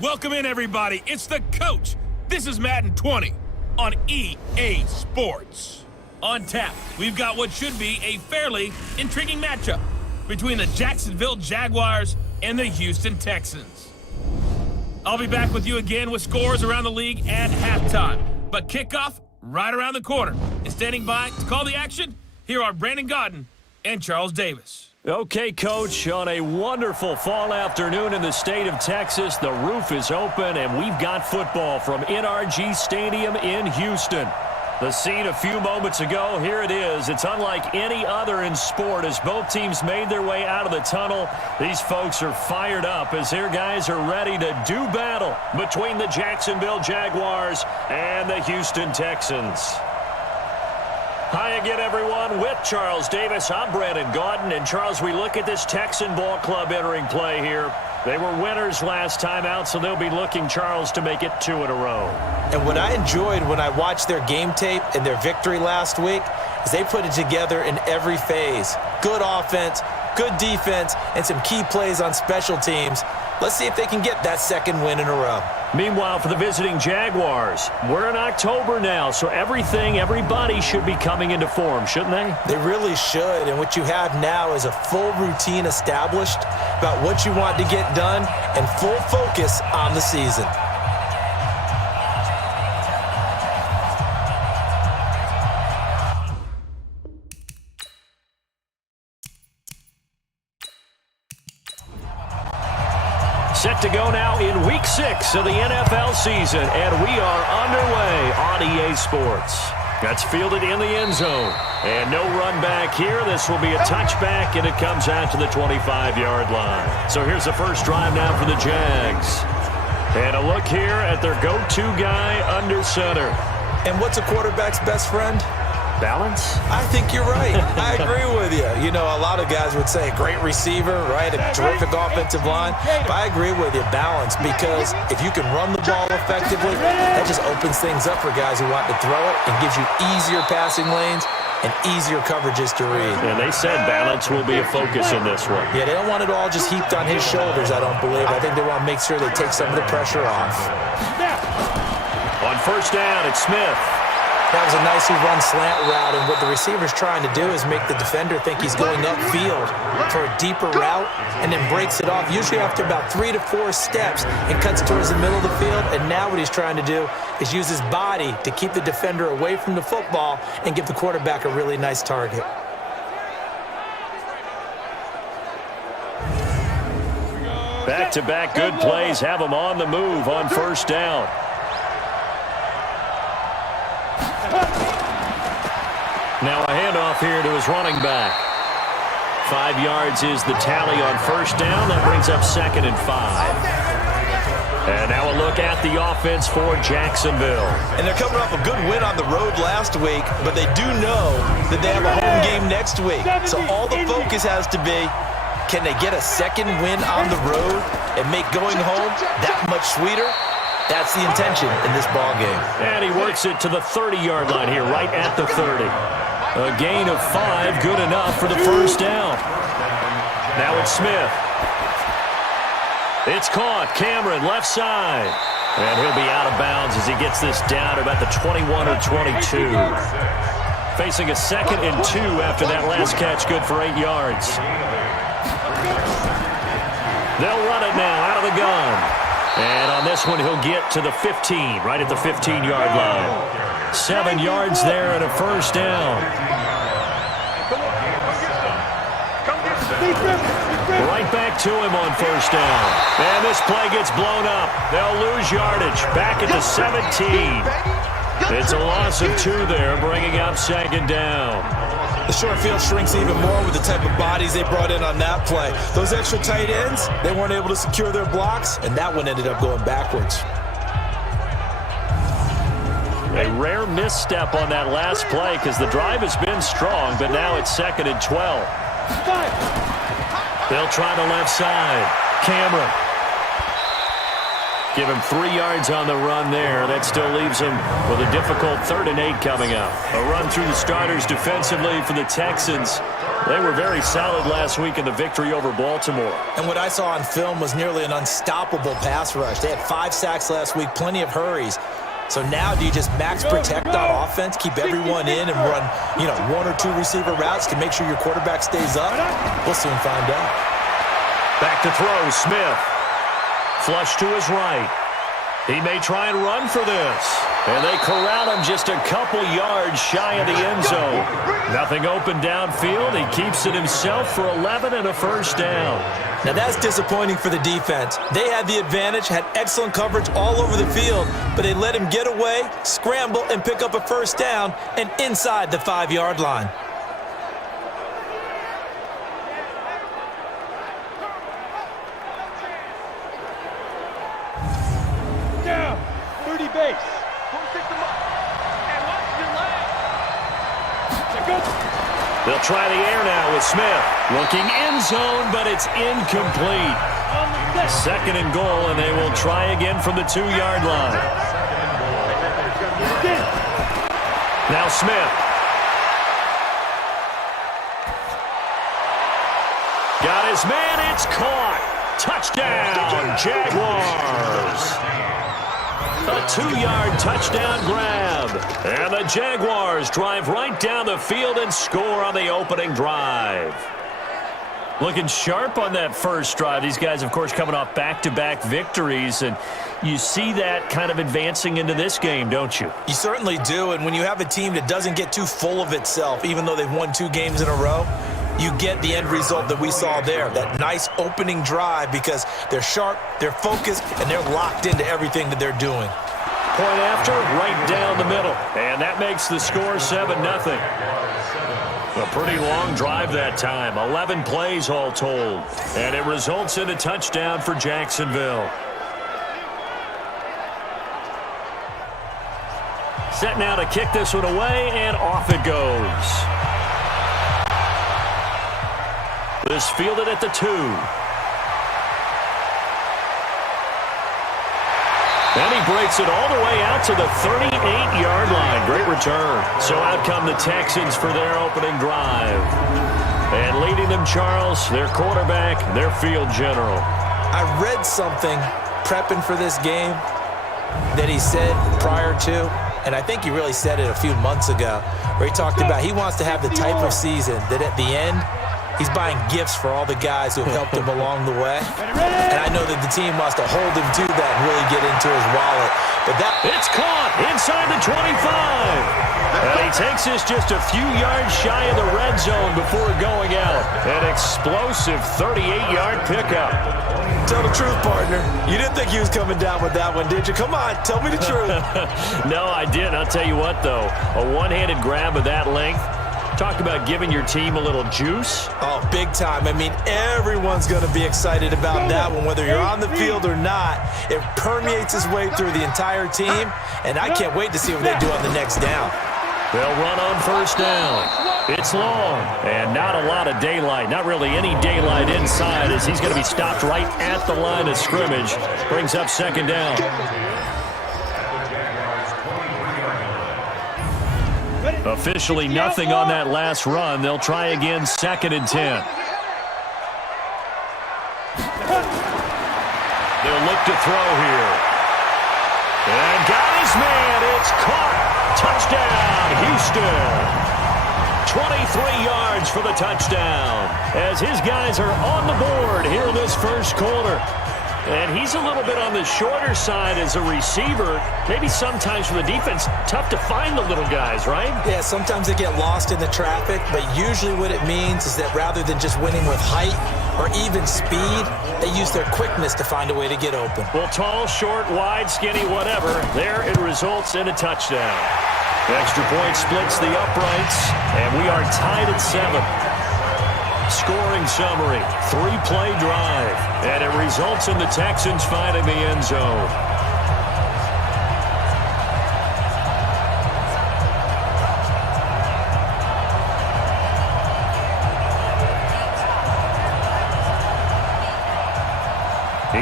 Welcome in, everybody. It's the coach. This is Madden 20 on EA Sports. On tap, we've got what should be a fairly intriguing matchup between the Jacksonville Jaguars and the Houston Texans. I'll be back with you again with scores around the league at halftime. But kickoff right around the corner. And standing by to call the action, here are Brandon Godden and Charles Davis. Okay, Coach, on a wonderful fall afternoon in the state of Texas, the roof is open, and we've got football from NRG Stadium in Houston. The scene a few moments ago, here it is. It's unlike any other in sport as both teams made their way out of the tunnel. These folks are fired up as their guys are ready to do battle between the Jacksonville Jaguars and the Houston Texans. Hi again, everyone. With Charles Davis, I'm Brandon Godden. And, Charles, we look at this Texan ball club entering play here. They were winners last time out, so they'll be looking, Charles, to make it 2 in a row. And what I enjoyed when I watched their game tape and their victory last week is they put it together in every phase. Good offense, good defense, and some key plays on special teams. Let's see if they can get that second win in a row. Meanwhile, for the visiting Jaguars, we're in October now, so everybody should be coming into form, shouldn't they? They really should, and what you have now is a full routine established about what you want to get done and full focus on the season. Set to go now in Week 6 of the NFL season, and we are underway on EA Sports. That's fielded in the end zone. And no run back here. This will be a touchback, and it comes out to the 25-yard line. So here's the first drive now for the Jags. And a look here at their go-to guy under center. And what's a quarterback's best friend? Balance? I think you're right. I agree with you. You know, a lot of guys would say a great receiver, right? A terrific offensive line. But I agree with you, balance, because if you can run the ball effectively, that just opens things up for guys who want to throw it and gives you easier passing lanes and easier coverages to read. And they said balance will be a focus in this one. Yeah, they don't want it all just heaped on his shoulders, I don't believe. I think they want to make sure they take some of the pressure off. On first down, it's Smith. That was a nicely run slant route, and what the receiver's trying to do is make the defender think he's going upfield for a deeper route and then breaks it off, usually after about 3 to 4 steps, and cuts towards the middle of the field. And now what he's trying to do is use his body to keep the defender away from the football and give the quarterback a really nice target. Back-to-back good plays have them on the move on first down. Now a handoff here to his running back. 5 yards is the tally on first down. That brings up 2nd and 5. And now a look at the offense for Jacksonville. And they're coming off a good win on the road last week, but they do know that they have a home game next week. So all the focus has to be, can they get a second win on the road and make going home that much sweeter? That's the intention in this ball game. And he works it to the 30-yard line here, right at the 30. A gain of 5, good enough for the first down. Now it's Smith. It's caught. Cameron, left side. And he'll be out of bounds as he gets this down about the 21 or 22. Facing a 2nd and 2 after that last catch, good for 8 yards. They'll run it now out of the gun. And on this one, he'll get to the 15, right at the 15-yard line. 7 yards there and a first down. Right back to him on first down. And this play gets blown up. They'll lose yardage. Back at the 17. It's a loss of 2 there, bringing up 2nd down. The short field shrinks even more with the type of bodies they brought in on that play. Those extra tight ends, they weren't able to secure their blocks, and that one ended up going backwards. A rare misstep on that last play because the drive has been strong, but now it's 2nd and 12. They'll try the left side. Cameron. Give him 3 yards on the run there. That still leaves him with a difficult 3rd and 8 coming up. A run through the starters defensively for the Texans. They were very solid last week in the victory over Baltimore. And what I saw on film was nearly an unstoppable pass rush. They had 5 sacks last week, plenty of hurries. So now do you just max protect on offense, keep everyone in and run, 1 or 2 receiver routes to make sure your quarterback stays up? We'll soon find out. Back to throw, Smith. Flush to his right. He may try and run for this. And they corral him just a couple yards shy of the end zone. Nothing open downfield. He keeps it himself for 11 and a first down. Now that's disappointing for the defense. They had the advantage, had excellent coverage all over the field, but they let him get away, scramble, and pick up a first down and inside the 5-yard line. Down, 30 base. They'll try the air now with Smith. Looking end zone, but it's incomplete. Second and goal, and they will try again from the 2-yard line. Now Smith. Got his man, it's caught. Touchdown, Jaguars. A 2-yard touchdown grab. And the Jaguars drive right down the field and score on the opening drive. Looking sharp on that first drive. These guys, of course, coming off back-to-back victories. And you see that kind of advancing into this game, don't you? You certainly do. And when you have a team that doesn't get too full of itself, even though they've won 2 games in a row, you get the end result that we saw there, that nice opening drive, because they're sharp, they're focused, and they're locked into everything that they're doing. Point after, right down the middle. And that makes the score 7-0. A pretty long drive that time, 11 plays all told. And it results in a touchdown for Jacksonville. Set now to kick this one away, and off it goes. This fielded at the 2. And he breaks it all the way out to the 38-yard line. Great return. So out come the Texans for their opening drive. And leading them, Charles, their quarterback, their field general. I read something prepping for this game that he said prior to, and I think he really said it a few months ago, where he talked about he wants to have the type of season that at the end, he's buying gifts for all the guys who have helped him along the way. And I know that the team wants to hold him to that and really get into his wallet. But it's caught inside the 25. And he takes this just a few yards shy of the red zone before going out. An explosive 38-yard pickup. Tell the truth, partner. You didn't think he was coming down with that one, did you? Come on, tell me the truth. No, I didn't. I'll tell you what, though. A one-handed grab of that length. Talk about giving your team a little juice. Oh, big time. I mean, everyone's going to be excited about that one, whether you're on the field or not. It permeates its way through the entire team, and I can't wait to see what they do on the next down. They'll run on first down. It's long, and not a lot of daylight. Not really any daylight inside, as he's going to be stopped right at the line of scrimmage. Brings up second down. Officially nothing on that last run. They'll try again, 2nd and 10. They'll look to throw here. And got his man. It's caught. Touchdown, Houston. 23 yards for the touchdown, as his guys are on the board here in this first quarter. And he's a little bit on the shorter side as a receiver. Maybe sometimes for the defense, tough to find the little guys, right? Yeah, sometimes they get lost in the traffic, but usually what it means is that rather than just winning with height or even speed, they use their quickness to find a way to get open. Well, tall, short, wide, skinny, whatever, there it results in a touchdown. The extra point splits the uprights, and we are tied at 7. Scoring summary, 3-play drive, and it results in the Texans finding the end zone.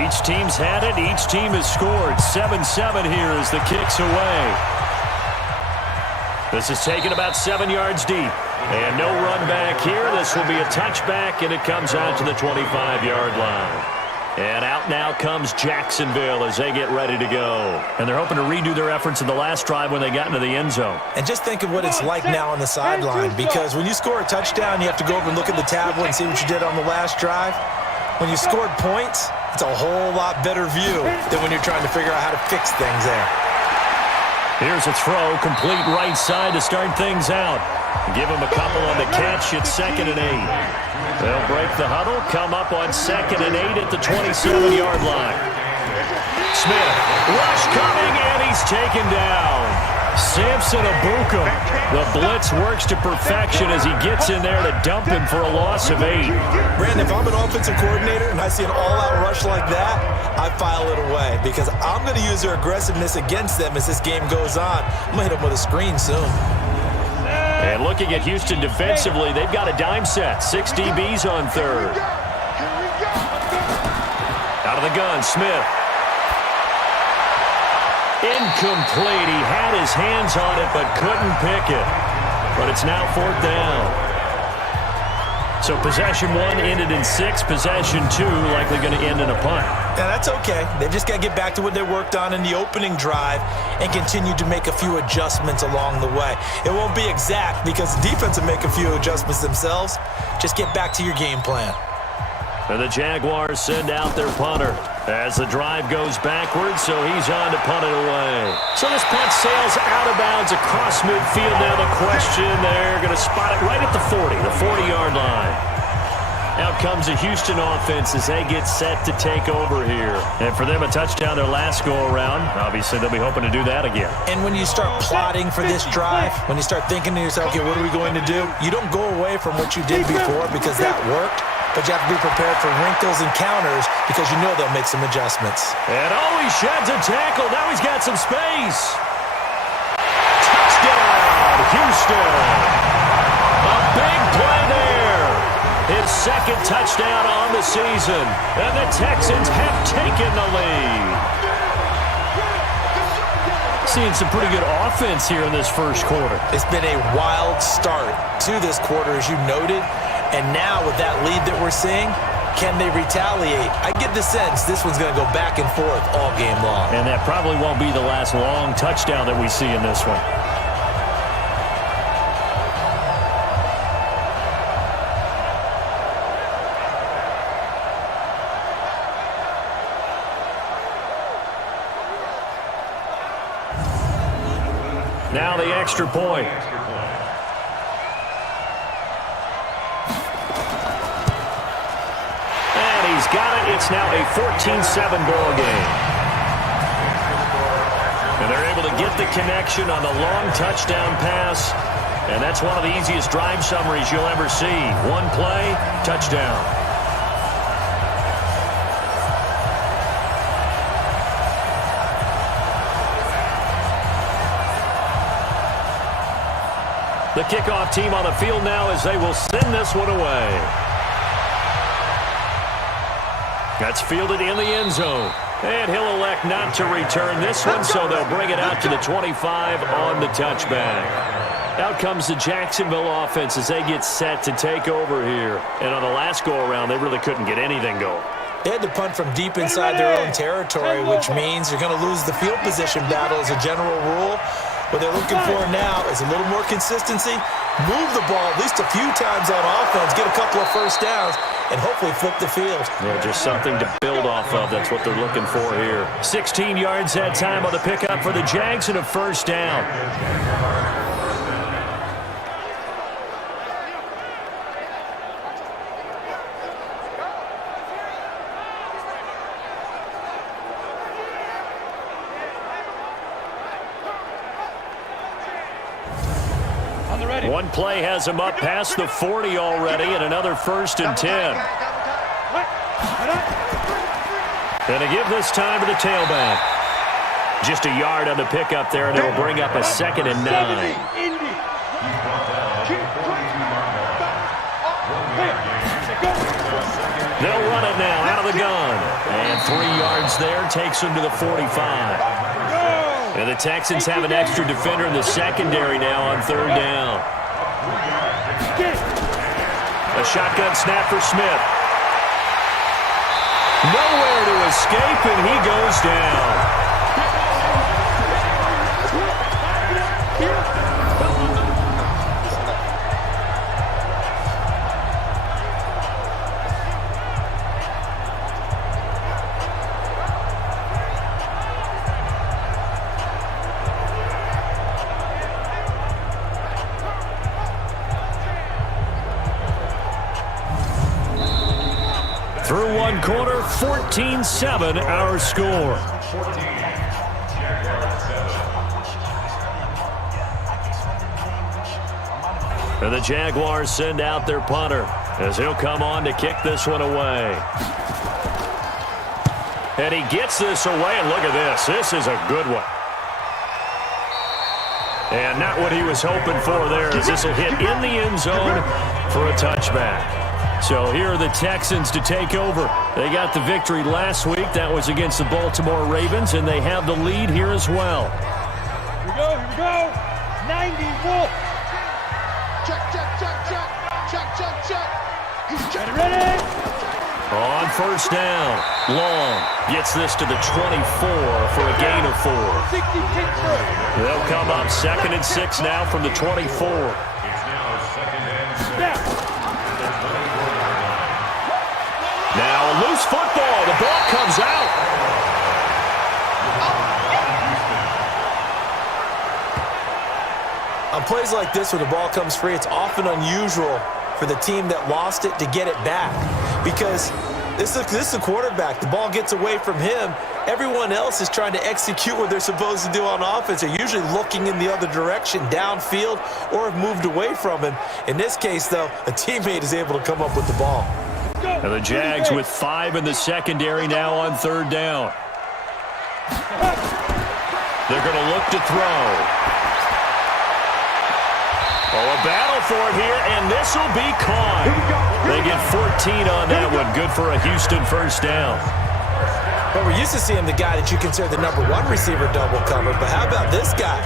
Each team's had it, each team has scored. 7-7 here as the kick's away. This is taken about 7 yards deep. And no run back here. This will be a touchback, and it comes out to the 25-yard line. And out now comes Jacksonville as they get ready to go. And they're hoping to redo their efforts in the last drive when they got into the end zone. And just think of what it's like now on the sideline, because when you score a touchdown, you have to go over and look at the tablet and see what you did on the last drive. When you scored points, it's a whole lot better view than when you're trying to figure out how to fix things there. Here's a throw, complete right side to start things out. Give him a couple on the catch. It's 2nd and 8. They'll break the huddle, come up on 2nd and 8 at the 27-yard line. Smith, rush coming, and he's taken down. Samson Abukum. The blitz works to perfection as he gets in there to dump him for a loss of 8. Brandon, if I'm an offensive coordinator and I see an all-out rush like that, I file it away because I'm going to use their aggressiveness against them as this game goes on. I'm going to hit them with a screen soon. And looking at Houston defensively, they've got a dime set. 6 DBs on third. Out of the gun, Smith. Incomplete. He had his hands on it but couldn't pick it. But it's now 4th down. So possession 1 ended in 6. Possession 2 likely going to end in a punt. Yeah, that's okay. They've just got to get back to what they worked on in the opening drive and continue to make a few adjustments along the way. It won't be exact because the defense will make a few adjustments themselves. Just get back to your game plan. And the Jaguars send out their punter as the drive goes backwards, so he's on to punt it away. So this punt sails out of bounds across midfield. Now the question, they're going to spot it right at the 40, the 40-yard line. Out comes the Houston offense as they get set to take over here. And for them, a touchdown their last go-around. Obviously, they'll be hoping to do that again. And when you start plotting for this drive, when you start thinking to yourself, okay, what are we going to do? You don't go away from what you did before because that worked. But you have to be prepared for wrinkles and counters because you know they'll make some adjustments. And he sheds a tackle. Now he's got some space. Touchdown, Houston. A big play there. His 2nd touchdown on the season. And the Texans have taken the lead. Seeing some pretty good offense here in this first quarter. It's been a wild start to this quarter, as you noted. And now with that lead that we're seeing, can they retaliate? I get the sense this one's going to go back and forth all game long. And that probably won't be the last long touchdown that we see in this one. Now the extra point. He's got it. It's now a 14-7 ball game. And they're able to get the connection on the long touchdown pass. And that's one of the easiest drive summaries you'll ever see. One play, touchdown. The kickoff team on the field now as they will send this one away. That's fielded in the end zone. And he'll elect not to return this one, so they'll bring it out to the 25 on the touchback. Out comes the Jacksonville offense as they get set to take over here. And on the last go-around, they really couldn't get anything going. They had to punt from deep inside their own territory, which means you're going to lose the field position battle as a general rule. What they're looking for now is a little more consistency, move the ball at least a few times on offense, get a couple of first downs, and hopefully flip the field. Yeah, just something to build off of. That's what they're looking for here. 16 yards that time on the pickup for the Jags and a first down. One play has him up past the 40 already, and another 1st and 10. And to give this time to the tailback. Just a yard on the pickup there, and it'll bring up a 2nd and 9. They'll run it now out of the gun. And 3 yards there takes them to the 45. And the Texans have an extra defender in the secondary now on 3rd down. A shotgun snap for Smith. Nowhere to escape, and he goes down. Through one quarter, 14-7 our score. And the Jaguars send out their punter as he'll come on to kick this one away. And he gets this away, and look at this. This is a good one. And not what he was hoping for there, as this will hit in the end zone for a touchback. So here are the Texans to take over. They got the victory last week. That was against the Baltimore Ravens, and they have the lead here as well. Here we go, here we go. 90 Wolf. Check, check, check, check. Check, check, check. Ready, ready. On first down, Long gets this to the 24 for a gain of 4. 60 Pittsburgh. They'll come up 2nd and 6 now from the 24. Snap. Now a loose football. The ball comes out. On plays like this where the ball comes free, it's often unusual for the team that lost it to get it back, because this is the quarterback. The ball gets away from him. Everyone else is trying to execute what they're supposed to do on offense. They're usually looking in the other direction, downfield, or have moved away from him. In this case, though, a teammate is able to come up with the ball. And the Jags with 5 in the secondary now on 3rd down. They're going to look to throw. Oh, a battle for it here, and this will be caught. They get 14 on that one. Good for a Houston first down. But we're used to seeing the guy that you consider the number 1 receiver double covered. But how about this guy?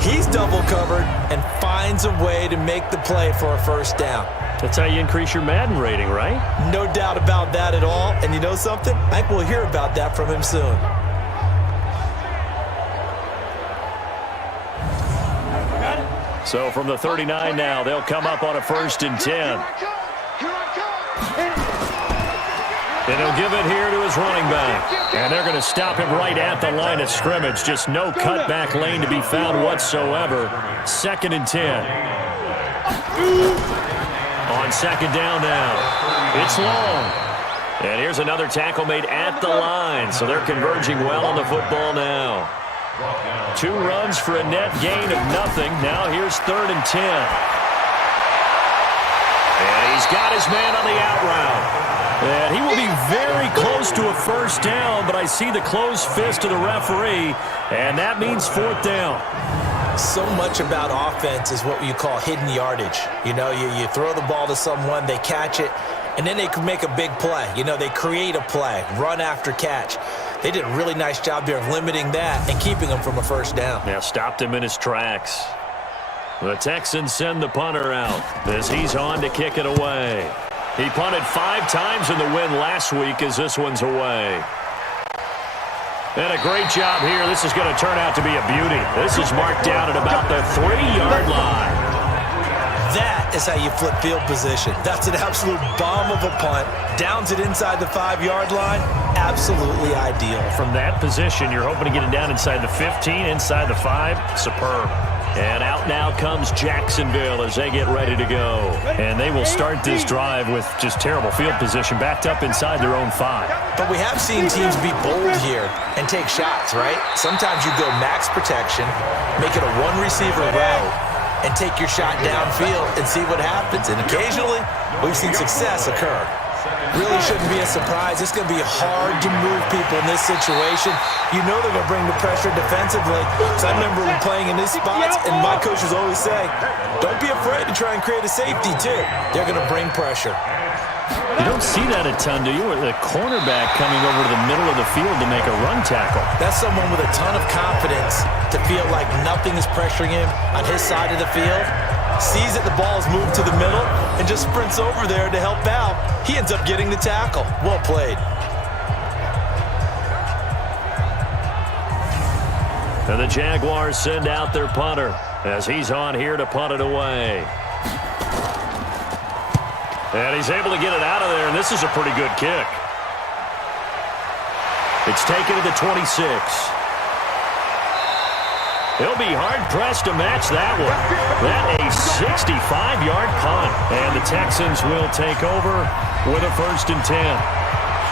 He's double covered and finds a way to make the play for a first down. That's how you increase your Madden rating, right? No doubt about that at all. And you know something? I think we'll hear about that from him soon. So from the 39 now, they'll come up on a 1st and 10. And he'll give it here to his running back. And they're going to stop him right at the line of scrimmage. Just no cutback lane to be found whatsoever. 2nd and 10. On 2nd down now, it's Long. And here's another tackle made at the line. So they're converging well on the football now. 2 runs for a net gain of nothing. Now here's 3rd and 10. And he's got his man on the out route. And he will be very close to a first down, but I see the closed fist of the referee, and that means 4th down. So much about offense is what you call hidden yardage. You know, you throw the ball to someone, they catch it, and then they can make a big play. You know, they create a play, run after catch. They did a really nice job there of limiting that and keeping him from a first down. Now stopped him in his tracks. The Texans send the punter out as he's on to kick it away. He punted 5 times in the win last week as this one's away. And a great job here. This is going to turn out to be a beauty. This is marked down at about the 3-yard line. That is how you flip field position. That's an absolute bomb of a punt. Downs it inside the 5-yard line. Absolutely ideal. From that position, you're hoping to get it down inside the 15, inside the 5. Superb. And out now comes Jacksonville as they get ready to go. And they will start this drive with just terrible field position, backed up inside their own 5. But we have seen teams be bold here and take shots, right? Sometimes you go max protection, make it a 1-receiver route, and take your shot downfield and see what happens. And occasionally, we've seen success occur. Really shouldn't be a surprise. It's going to be hard to move people in this situation. You know they're going to bring the pressure defensively. So I remember playing in these spots, and my coaches always say, don't be afraid to try and create a safety, too. They're going to bring pressure. You don't see that a ton, do you? With the cornerback coming over to the middle of the field to make a run tackle. That's someone with a ton of confidence to feel like nothing is pressuring him on his side of the field. Sees that the ball is moved to the middle, and just sprints over there to help out. He ends up getting the tackle. Well played. And the Jaguars send out their punter as he's on here to punt it away. And he's able to get it out of there, and this is a pretty good kick. It's taken to the 26. He'll be hard-pressed to match that one. That a 65-yard punt. And the Texans will take over with a 1st and 10.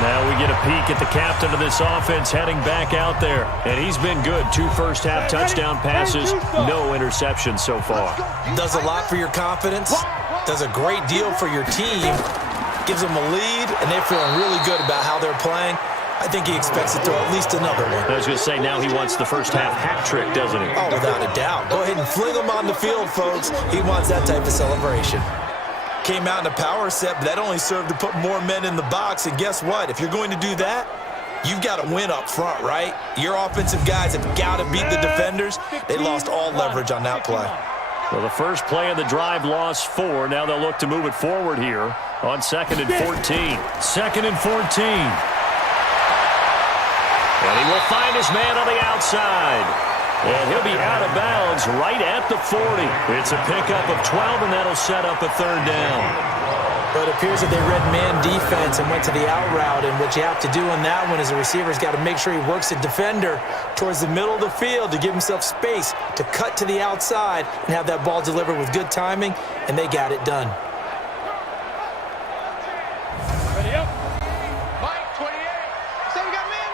Now we get a peek at the captain of this offense heading back out there. And he's been good. 2 first-half touchdown passes, no interceptions so far. Does a lot for your confidence. Does a great deal for your team. Gives them a lead, and they're feeling really good about how they're playing. I think he expects to throw at least another one. I was going to say, now he wants the first-half hat trick, doesn't he? Oh, without a doubt. Go ahead and fling him on the field, folks. He wants that type of celebration. Came out in a power set, but that only served to put more men in the box. And guess what? If you're going to do that, you've got to win up front, right? Your offensive guys have got to beat the defenders. They lost all leverage on that play. Well, the first play of the drive lost 4. Now they'll look to move it forward here on 2nd and 14. 2nd and 14. And he will find his man on the outside. And he'll be out of bounds right at the 40. It's a pickup of 12, and that'll set up a 3rd down. But it appears that they read man defense and went to the out route. And what you have to do on that one is the receiver's got to make sure he works the defender towards the middle of the field to give himself space to cut to the outside and have that ball delivered with good timing, and they got it done. Ready up. Mike, 28. Say we got man.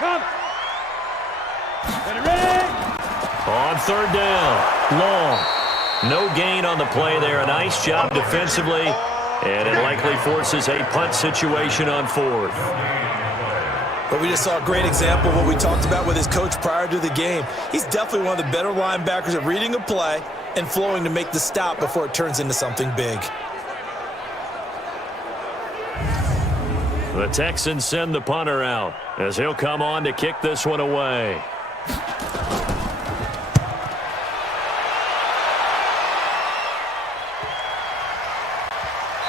Come. Ready. On 3rd down, long. No gain on the play there. A nice job defensively, and it likely forces a punt situation on 4th. But we just saw a great example of what we talked about with his coach prior to the game. He's definitely one of the better linebackers at reading a play and flowing to make the stop before it turns into something big. The Texans send the punter out as he'll come on to kick this one away.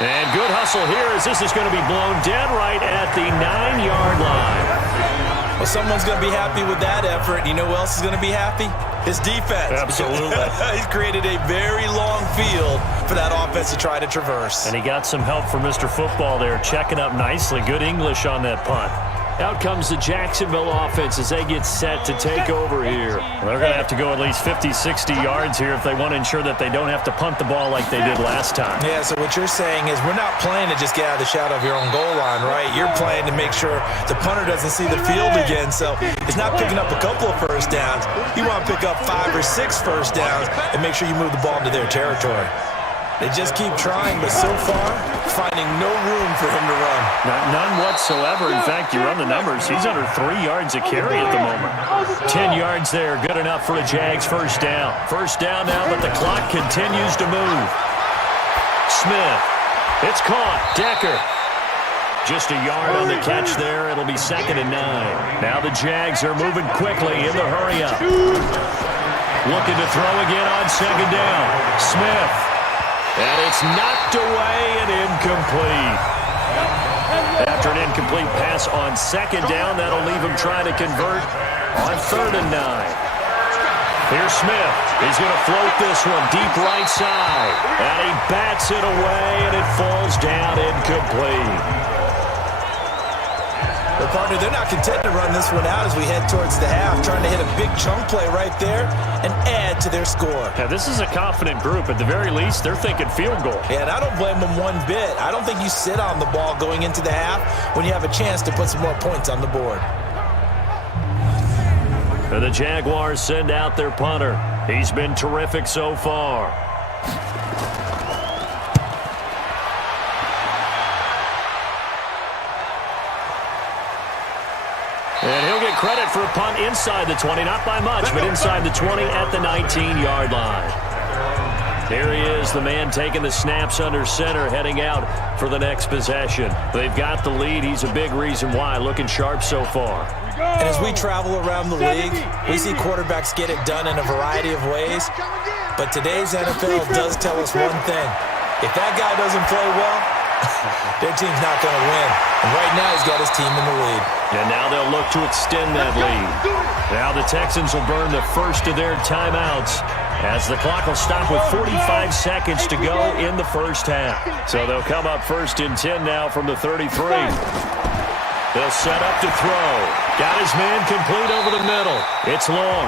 And good hustle here as this is going to be blown dead right at the 9-yard line. Well, someone's going to be happy with that effort. You know who else is going to be happy? His defense. Absolutely. He's created a very long field for that offense to try to traverse. And he got some help from Mr. Football there, checking up nicely. Good English on that punt. Out comes the Jacksonville offense as they get set to take over here. Well, they're going to have to go at least 50, 60 yards here if they want to ensure that they don't have to punt the ball like they did last time. Yeah, so what you're saying is we're not playing to just get out of the shadow of your own goal line, right? You're playing to make sure the punter doesn't see the field again. So it's not picking up a couple of first downs. You want to pick up 5 or 6 first downs and make sure you move the ball into their territory. They just keep trying, but so far, finding no room for him to run. None whatsoever. In fact, you run the numbers. He's under 3 yards a carry at the moment. 10 yards there, good enough for a Jags first down. First down now, but the clock continues to move. Smith. It's caught. Decker. Just a yard on the catch there. It'll be 2nd and 9. Now the Jags are moving quickly in the hurry-up. Looking to throw again on 2nd down. Smith. And it's knocked away and incomplete. After an incomplete pass on 2nd down, that'll leave him trying to convert on 3rd and 9. Here's Smith. He's going to float this one deep right side. And he bats it away, and it falls down incomplete. But, partner, they're not content to run this one out as we head towards the half, trying to hit a big chunk play right there and add to their score. Yeah, this is a confident group. At the very least, they're thinking field goal. Yeah, and I don't blame them one bit. I don't think you sit on the ball going into the half when you have a chance to put some more points on the board. And the Jaguars send out their punter. He's been terrific so far. And he'll get credit for a punt inside the 20, not by much, but inside the 20 at the 19-yard line. Here he is, the man taking the snaps under center, heading out for the next possession. They've got the lead. He's a big reason why. Looking sharp so far. And as we travel around the league, we see quarterbacks get it done in a variety of ways. But today's NFL does tell us one thing. If that guy doesn't play well, their team's not going to win. And right now, he's got his team in the lead. And now they'll look to extend that lead. Now the Texans will burn the first of their timeouts as the clock will stop with 45 seconds to go in the first half. So they'll come up first and 10 now from the 33. They'll set up to throw. Got his man complete over the middle. It's long.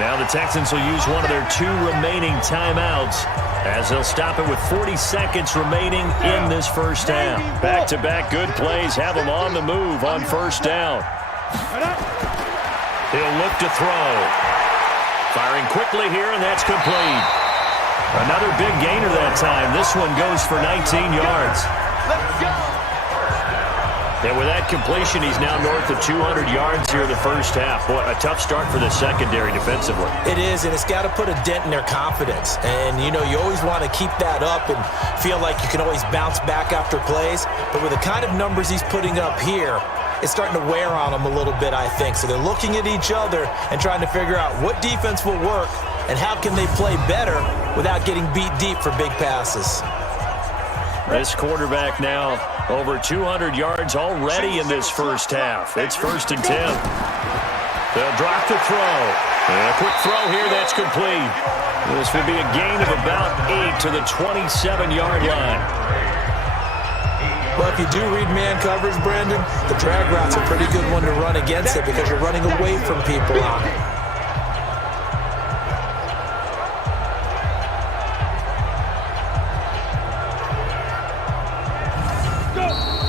Now the Texans will use one of their 2 remaining timeouts as they'll stop it with 40 seconds remaining in this first half. Back-to-back good plays have them on the move on first down. He'll look to throw. Firing quickly here, and that's complete. Another big gainer that time. This one goes for 19 yards. Let's go. And with that completion, he's now north of 200 yards here in the first half. Boy, a tough start for the secondary defensively. It is, and it's got to put a dent in their confidence. And, you know, you always want to keep that up and feel like you can always bounce back after plays. But with the kind of numbers he's putting up here, it's starting to wear on them a little bit, I think. So they're looking at each other and trying to figure out what defense will work and how can they play better without getting beat deep for big passes. This quarterback now over 200 yards already in this first half. It's first and 10. They'll drop the throw. And a quick throw here, that's complete. This will be a gain of about 8 to the 27-yard line. Well, if you do read man coverage, Brandon, the drag route's a pretty good one to run against it because you're running away from people on it.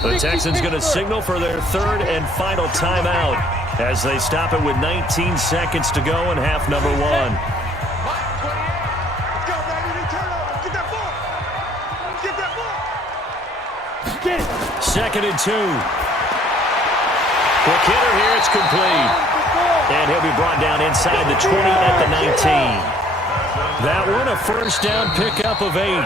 The Texans going to signal for their 3rd and final timeout as they stop it with 19 seconds to go in half number 1. Let's go, baby. Turn over. Get that ball. Get that ball. Get it. 2nd and 2. Quick hitter here. It's complete. And he'll be brought down inside the 20 at the 19. That one a first down pickup of 8.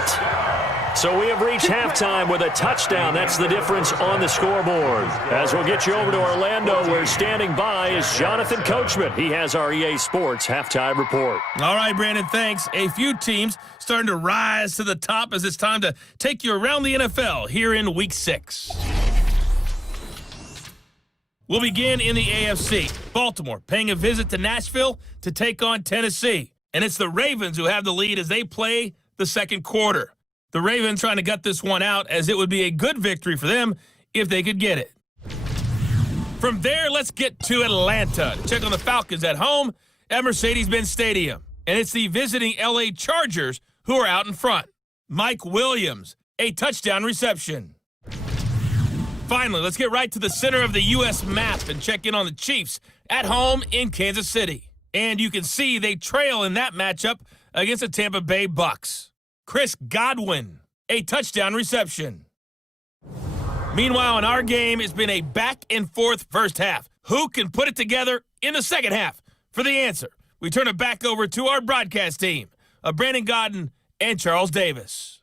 So we have reached halftime with a touchdown. That's the difference on the scoreboard. As we'll get you over to Orlando, where standing by is Jonathan Coachman. He has our EA Sports halftime report. All right, Brandon, thanks. A few teams starting to rise to the top as it's time to take you around the NFL here in Week 6. We'll begin in the AFC. Baltimore paying a visit to Nashville to take on Tennessee. And it's the Ravens who have the lead as they play the second quarter. The Ravens trying to gut this one out as it would be a good victory for them if they could get it. From there, let's get to Atlanta to check on the Falcons at home at Mercedes-Benz Stadium. And it's the visiting LA Chargers who are out in front. Mike Williams, a touchdown reception. Finally, let's get right to the center of the U.S. map and check in on the Chiefs at home in Kansas City. And you can see they trail in that matchup against the Tampa Bay Bucks. Chris Godwin, a touchdown reception. Meanwhile, in our game, it's been a back-and-forth first half. Who can put it together in the second half? For the answer, we turn it back over to our broadcast team of Brandon Godden and Charles Davis.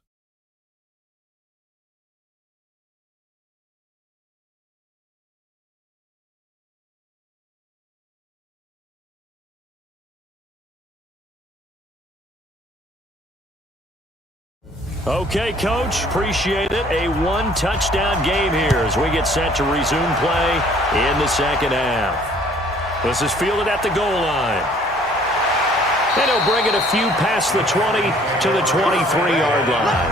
Okay, Coach, appreciate it. A one-touchdown game here as we get set to resume play in the second half. This is fielded at the goal line. And he'll bring it a few past the 20 to the 23-yard line.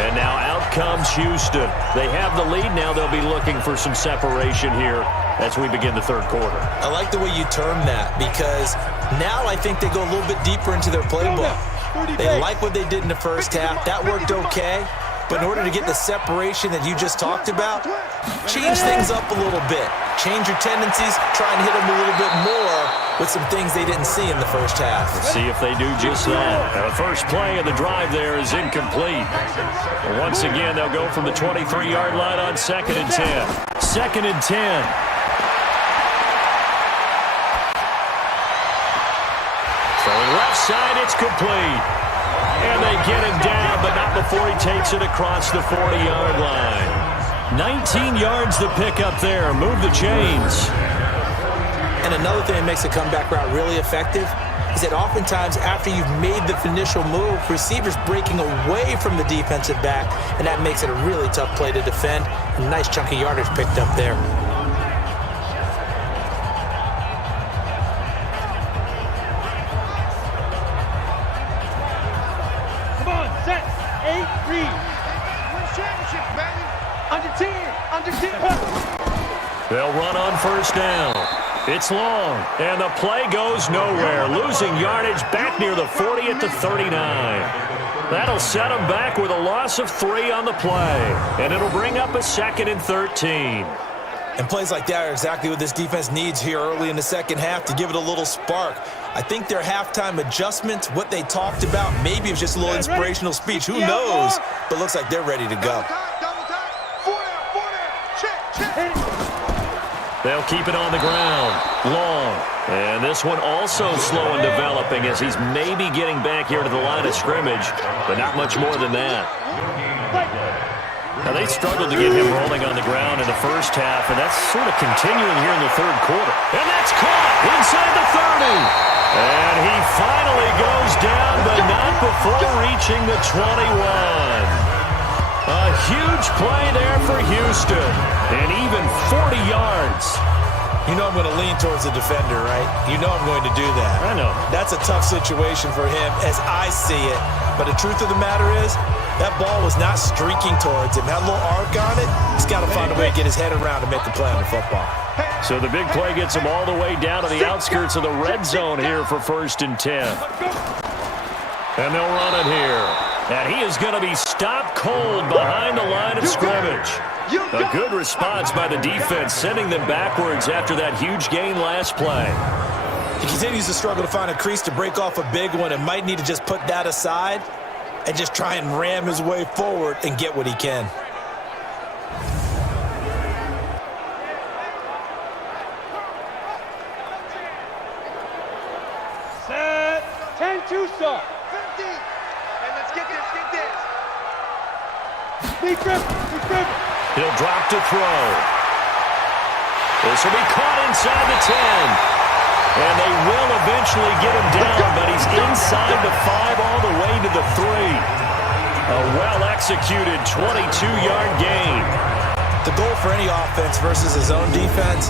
And now out comes Houston. They have the lead. Now they'll be looking for some separation here as we begin the third quarter. I like the way you term that because now I think they go a little bit deeper into their playbook. They like what they did in the first half. That worked okay. But in order to get the separation that you just talked about, change things up a little bit. Change your tendencies, try and hit them a little bit more with some things they didn't see in the first half. Let's see if they do just that. Now, the first play of the drive there is incomplete. And once again, they'll go from the 23-yard line on 2nd and 10. 2nd and 10. left side. It's complete. And they get him down, but not before he takes it across the 40-yard line. 19 yards to pick up there. Move the chains. And another thing that makes a comeback route really effective is that oftentimes after you've made the initial move, receivers breaking away from the defensive back, and that makes it a really tough play to defend. A nice chunk of yardage picked up there. Come on, set, 8, read. Win championships, baby. Under 10, under 10. They'll run on first down. It's long, and the play goes nowhere, losing yardage back near the 40 at the 39. That'll set them back with a loss of 3 on the play, and it'll bring up a 2nd and 13. And plays like that are exactly what this defense needs here early in the second half to give it a little spark. I think their halftime adjustments, what they talked about, maybe it was just a little inspirational speech. Who knows? But looks like they're ready to go. Double time. 4 down. Check. They'll keep it on the ground. Long. And this one also slow in developing as he's maybe getting back here to the line of scrimmage, but not much more than that. Now, they struggled to get him rolling on the ground in the first half, and that's sort of continuing here in the third quarter. And that's caught inside the 30. And he finally goes down, but not before reaching the 21. A huge play there for Houston, and even 40 yards. You know I'm going to lean towards the defender, right? You know I'm going to do that. I know. That's a tough situation for him as I see it. But the truth of the matter is, that ball was not streaking towards him. Had a little arc on it. He's got to find a way to get his head around and make the play on the football. So the big play gets him all the way down to the outskirts of the red zone here for 1st and 10. And they'll run it here. And he is going to be stopped cold behind the line of scrimmage. A good response by the defense, sending them backwards after that huge gain last play. He continues to struggle to find a crease to break off a big one and might need to just put that aside and just try and ram his way forward and get what he can. Set, 10-2 start. 50. And let's get this. Deep grip. He'll drop to throw. This will be caught inside the 10. And they will eventually get him down, but he's inside the 5 all the way to the 3. A well-executed 22-yard gain. The goal for any offense versus his own defense,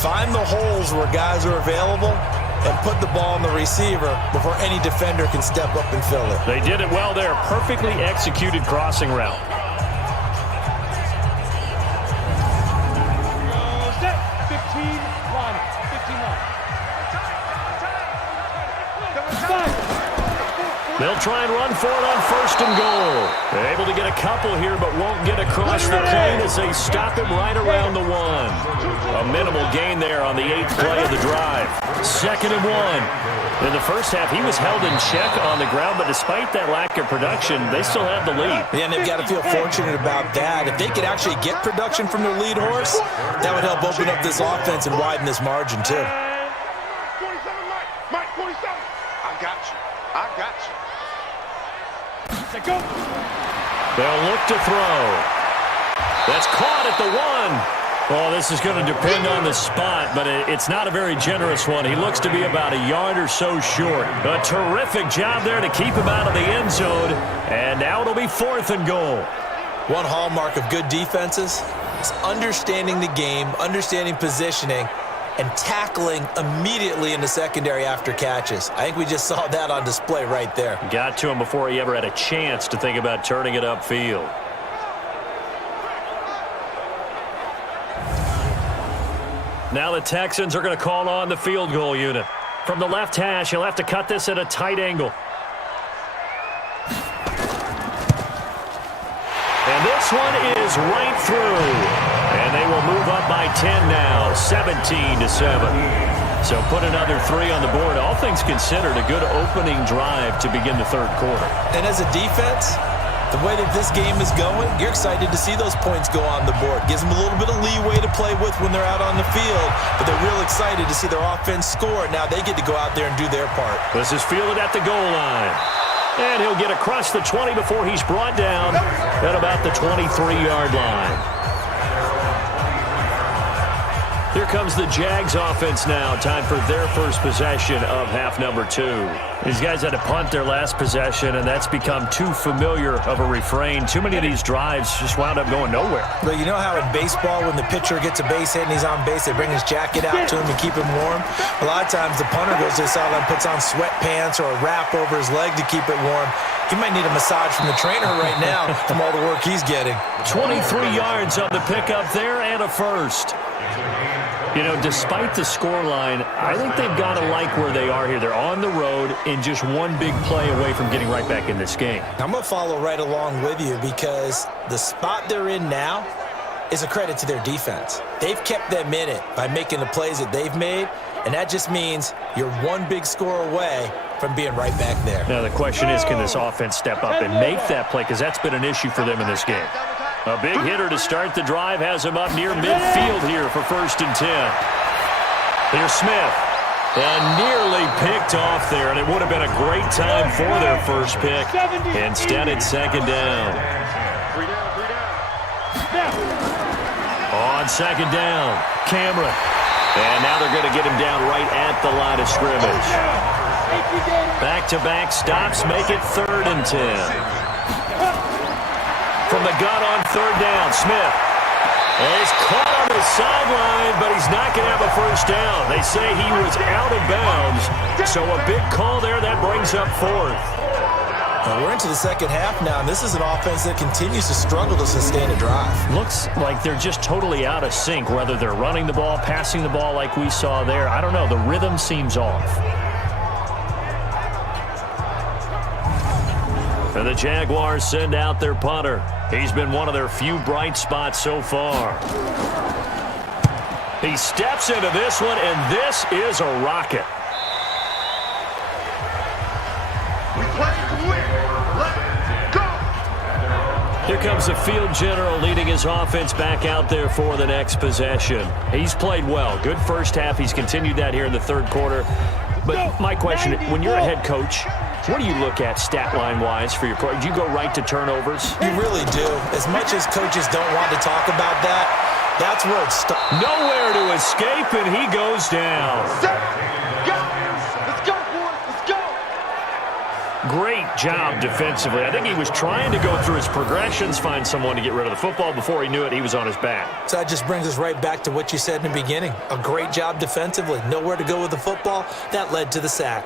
find the holes where guys are available and put the ball on the receiver before any defender can step up and fill it. They did it well there. Perfectly executed crossing route. Set, 15 line. 15 line. They'll try and run for it on 1st and goal. They're able to get a couple here, but won't get across the plane as they stop him right around the 1. A minimal gain there on the 8th play of the drive. 2nd and 1. In the first half, he was held in check on the ground, but despite that lack of production, they still have the lead. Yeah, and they've got to feel fortunate about that. If they could actually get production from their lead horse, that would help open up this offense and widen this margin, too. 47, Mike, 47. I got you. Go. They'll look to throw. That's caught at the 1. Oh, this is going to depend on the spot, but it's not a very generous one. He looks to be about a yard or so short. A terrific job there to keep him out of the end zone. And now it'll be 4th and goal. One hallmark of good defenses is understanding the game, understanding positioning, and tackling immediately in the secondary after catches. I think we just saw that on display right there. Got to him before he ever had a chance to think about turning it upfield. Now the Texans are going to call on the field goal unit. From the left hash, he'll have to cut this at a tight angle. And this one is right through. And they will move up by 10 now, 17-7. So put another 3 on the board. All things considered, a good opening drive to begin the third quarter. And as a defense, The way that this game is going, you're excited to see those points go on the board. Gives them a little bit of leeway to play with when they're out on the field, but they're real excited to see their offense score. Now they get to go out there and do their part. This is fielded at the goal line. And he'll get across the 20 before he's brought down at about the 23-yard line. Here comes the Jags offense now. Time for their first possession of half number 2. These guys had to punt their last possession, and that's become too familiar of a refrain. Too many of these drives just wound up going nowhere. But you know how in baseball, when the pitcher gets a base hit and he's on base, they bring his jacket out to him to keep him warm? A lot of times the punter goes to the sideline, puts on sweatpants or a wrap over his leg to keep it warm. He might need a massage from the trainer right now from all the work he's getting. 23 yards on the pickup there and a first. You know, despite the scoreline, I think they've got to like where they are here. They're on the road and just one big play away from getting right back in this game. I'm going to follow right along with you because the spot they're in now is a credit to their defense. They've kept them in it by making the plays that they've made, and that just means you're one big score away from being right back there. Now the question is, can this offense step up and make that play? Because that's been an issue for them in this game. A big hitter to start the drive has him up near midfield here for 1st and 10. Here's Smith. And nearly picked off there, and it would have been a great time for their first pick. Instead, it's 2nd down. On 2nd down, Cameron. And now they're going to get him down right at the line of scrimmage. Back-to-back stops make it 3rd and 10. From the gun on 3rd down, Smith. And he's caught on the sideline, but he's not going to have a first down. They say he was out of bounds, so a big call there that brings up 4th. Well, we're into the second half now, and this is an offense that continues to struggle to sustain a drive. Looks like they're just totally out of sync, whether they're running the ball, passing the ball like we saw there. I don't know. The rhythm seems off. And the Jaguars send out their punter. He's been one of their few bright spots so far. He steps into this one, and this is a rocket. We play to win. Let's go. Here comes the field general leading his offense back out there for the next possession. He's played well. Good first half. He's continued that here in the 3rd quarter. But my question, when you're a head coach, what do you look at stat line-wise for your coach? Do you go right to turnovers? You really do. As much as coaches don't want to talk about that, that's where it starts. Nowhere to escape, and he goes down. Set. Go. Let's go, boys. Let's go. Great job defensively. I think he was trying to go through his progressions, find someone to get rid of the football. Before he knew it, he was on his back. So that just brings us right back to what you said in the beginning. A great job defensively. Nowhere to go with the football. That led to the sack.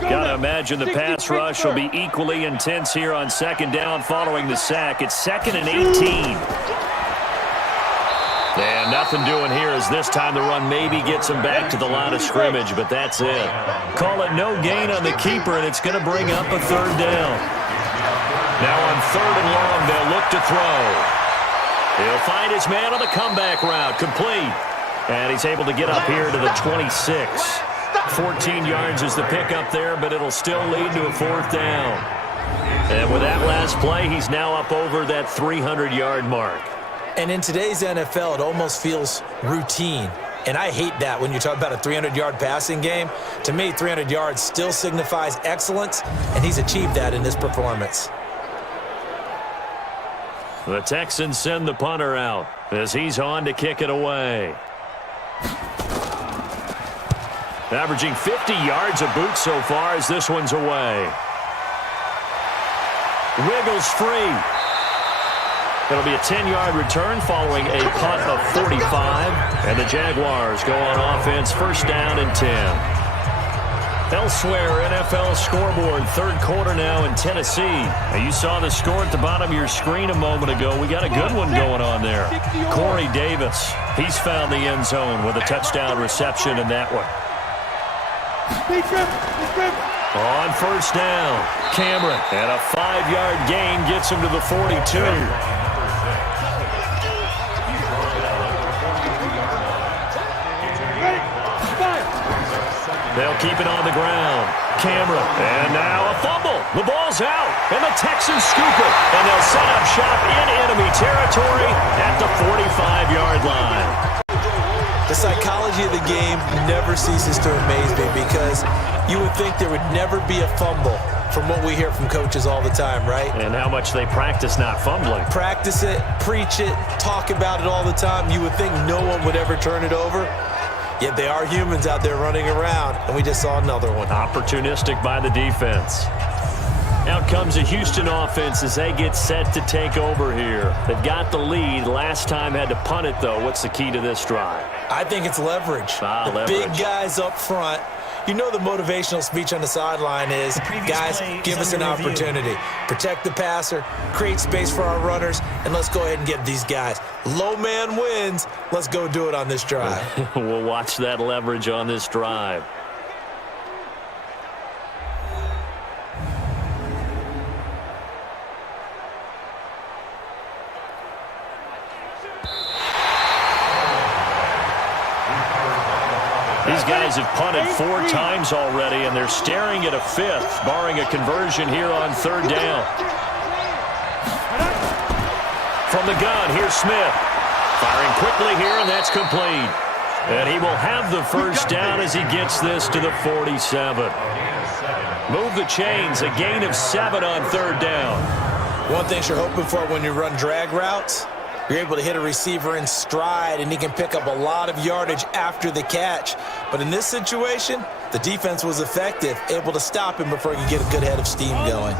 Gotta imagine the pass rush will be equally intense here on 2nd down following the sack. It's 2nd and 18. And nothing doing here as this time the run maybe gets him back to the line of scrimmage, but that's it. Call it no gain on the keeper, and it's going to bring up a 3rd down. Now on 3rd and long, they'll look to throw. He'll find his man on the comeback route, complete. And he's able to get up here to the 26. 14 yards is the pickup there, but it'll still lead to a 4th down. And with that last play, he's now up over that 300-yard mark. And in today's NFL, it almost feels routine. And I hate that when you talk about a 300-yard passing game. To me, 300 yards still signifies excellence, and he's achieved that in this performance. The Texans send the punter out as he's on to kick it away. Averaging 50 yards a boot so far as this one's away. Wiggles free. It'll be a 10-yard return following a punt of 45. And the Jaguars go on offense, 1st down and 10. Elsewhere, NFL scoreboard, 3rd quarter now in Tennessee. Now, you saw the score at the bottom of your screen a moment ago. We got a good one going on there. Corey Davis, he's found the end zone with a touchdown reception in that one. On 1st down, Cameron, and a 5-yard gain gets him to the 42. They'll keep it on the ground. Camera. And now a fumble. The ball's out. And the Texans scoop it. And they'll set up shop in enemy territory at the 45-yard line. The psychology of the game never ceases to amaze me because you would think there would never be a fumble from what we hear from coaches all the time, right? And how much they practice not fumbling. Practice it, preach it, talk about it all the time. You would think no one would ever turn it over. Yet they are humans out there running around, and we just saw another one. Opportunistic by the defense. Out comes a Houston offense as they get set to take over here. They've got the lead. Last time had to punt it, though. What's the key to this drive? I think it's leverage. Leverage. Big guys up front. You know the motivational speech on the sideline is, guys, give us an opportunity. Protect the passer, create space for our runners, and let's go ahead and get these guys. Low man wins. Let's go do it on this drive. We'll watch that leverage on this drive. These guys have punted 4 times already, and they're staring at a 5th, barring a conversion here on 3rd down. From the gun, here's Smith. Firing quickly here, and that's complete. And he will have the first down as he gets this to the 47. Move the chains, a gain of 7 on 3rd down. One thing you're hoping for when you run drag routes, you're able to hit a receiver in stride, and he can pick up a lot of yardage after the catch. But in this situation, the defense was effective, able to stop him before he could get a good head of steam going.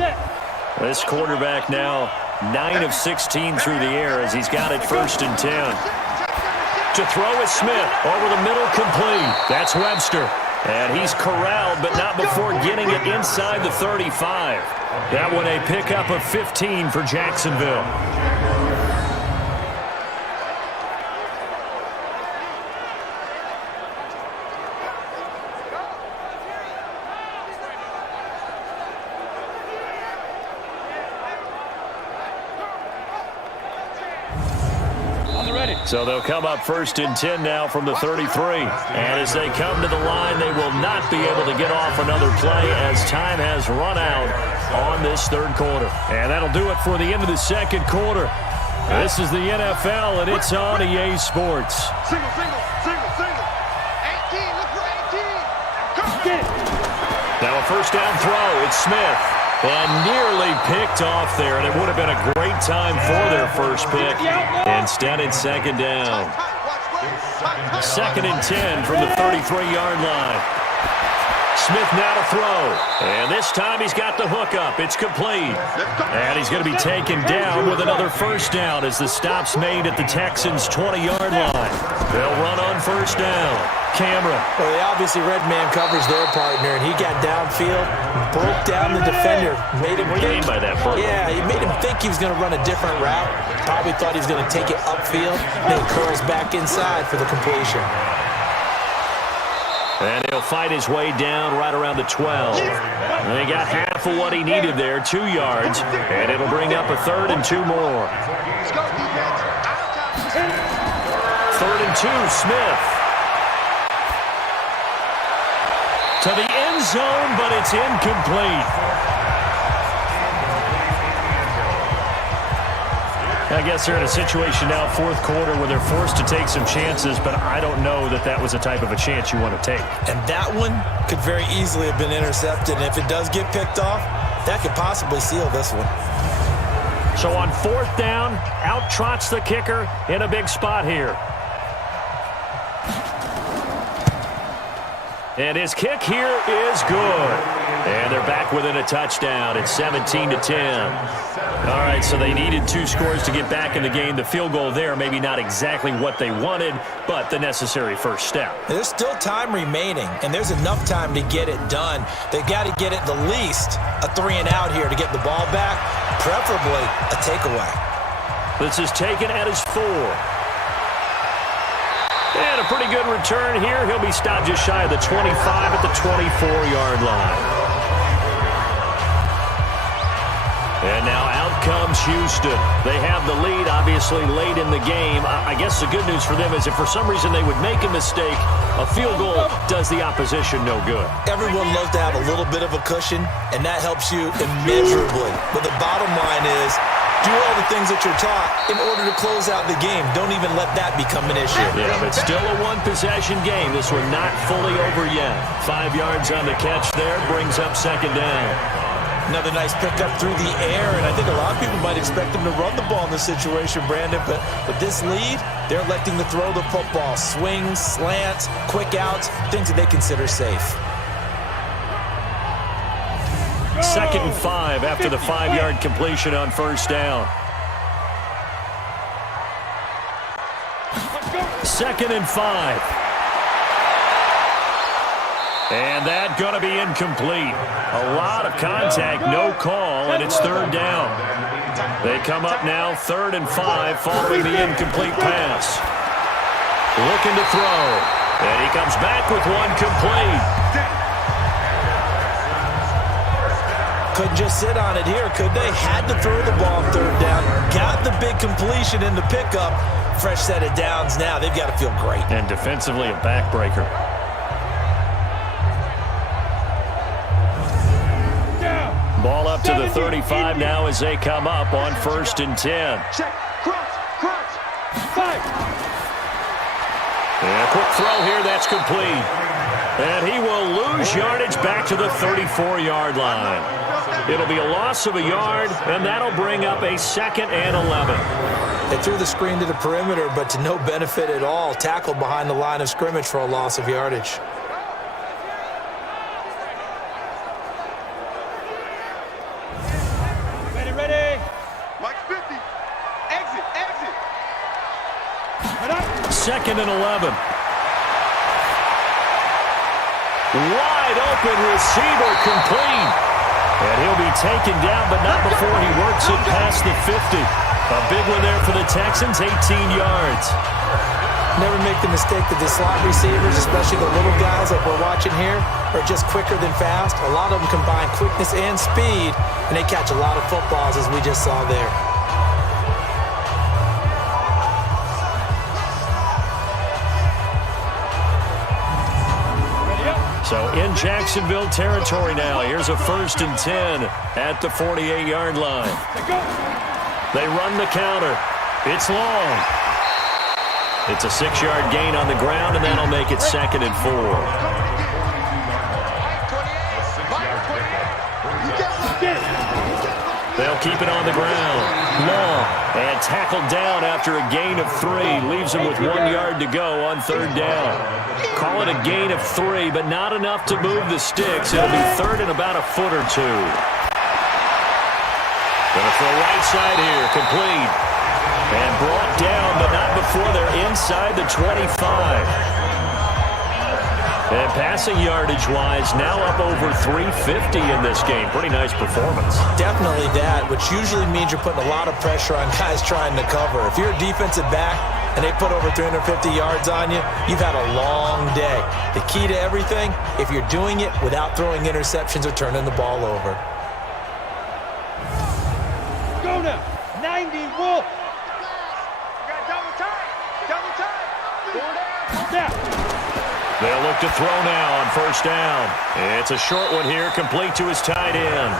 This quarterback now 9 of 16 through the air as he's got it 1st and 10. To throw is Smith. Over the middle, complete. That's Webster. And he's corralled, but not before getting it inside the 35. That one a pickup of 15 for Jacksonville. So they'll come up 1st and 10 now from the 33. And as they come to the line, they will not be able to get off another play as time has run out on this 3rd quarter. And that'll do it for the end of the 2nd quarter. This is the NFL, and it's on EA Sports. Single. 18, look for 18. Now a 1st down throw. It's Smith. And nearly picked off there, and it would have been a great time for their first pick. Instead, it's 2nd down. 2nd and 10 from the 33-yard line. Smith now to throw. And this time he's got the hook up. It's complete. And he's going to be taken down with another 1st down as the stop's made at the Texans' 20-yard line. They'll run on 1st down. Camera. Well, they obviously red man coverage their partner, and he got downfield, broke down the defender, made him What do you mean by that, Bert? Yeah, he made him think he was going to run a different route. Probably thought he was going to take it upfield, then curls back inside for the completion. And he'll fight his way down right around the 12. And he got half of what he needed there, 2 yards, and it'll bring up a 3rd and 2 more. 3rd and 2, Smith. To the end zone, but it's incomplete. I guess they're in a situation now, 4th quarter, where they're forced to take some chances, but I don't know that that was the type of a chance you want to take. And that one could very easily have been intercepted, and if it does get picked off, that could possibly seal this one. So on 4th down, out trots the kicker in a big spot here. And his kick here is good. And they're back within a touchdown. It's 17-10. All right, so they needed 2 scores to get back in the game. The field goal there, maybe not exactly what they wanted, but the necessary first step. There's still time remaining, and there's enough time to get it done. They've got to get at the least a 3-and-out here to get the ball back, preferably a takeaway. This is taken at his 4. And a pretty good return here. He'll be stopped just shy of the 25 at the 24-yard line. And now out comes Houston. They have the lead, obviously, late in the game. I guess the good news for them is if for some reason they would make a mistake, a field goal does the opposition no good. Everyone loves to have a little bit of a cushion, and that helps you immeasurably. But the bottom line is, do all the things that you're taught in order to close out the game. Don't even let that become an issue. Yeah, but still a one-possession game. This one not fully over yet. 5 yards on the catch there, brings up second down. Another nice pickup through the air, and I think a lot of people might expect them to run the ball in this situation, Brandon, but with this lead, they're electing to throw the football. Swings, slants, quick outs, things that they consider safe. 2nd and 5 after the 5-yard completion on first down. 2nd and 5. And that going to be incomplete. A lot of contact, no call, and it's 3rd down. They come up now 3rd and 5 following the incomplete pass. Looking to throw. And he comes back with one complete. Couldn't just sit on it here, could they? Had to throw the ball 3rd down. Got the big completion in the pickup. Fresh set of downs now. They've got to feel great. And defensively a backbreaker. Ball up to the 35 now as they come up on 1st and 10. Check. Cross. Fight. And a quick throw here, that's complete. And he will lose yardage back to the 34-yard line. It'll be a loss of a yard, and that'll bring up a 2nd and 11. They threw the screen to the perimeter, but to no benefit at all. Tackled behind the line of scrimmage for a loss of yardage. Ready. Mike 50. Exit. 2nd and 11. Wide open receiver complete. And he'll be taken down, but not before he works it past the 50. A big one there for the Texans, 18 yards. Never make the mistake that the slot receivers, especially the little guys like we're watching here, are just quicker than fast. A lot of them combine quickness and speed, and they catch a lot of footballs, as we just saw there. So in Jacksonville territory now. Here's a 1st and 10 at the 48-yard line. They run the counter. It's long. It's a 6-yard gain on the ground, and that'll make it 2nd and 4. They'll keep it on the ground. Long. And tackled down after a gain of 3. Leaves him with 1 yard to go on 3rd down. Call it a gain of 3, but not enough to move the sticks. It'll be 3rd and about a foot or 2. Gonna throw right side here. Complete. And brought down, but not before they're inside the 25. And passing yardage-wise, now up over 350 in this game. Pretty nice performance. Definitely that, which usually means you're putting a lot of pressure on guys trying to cover. If you're a defensive back and they put over 350 yards on you, you've had a long day. The key to everything, if you're doing it without throwing interceptions or turning the ball over. Go now. 90 Wolf. Got double time. Snap. They'll look to throw now on 1st down. It's a short one here, complete to his tight end.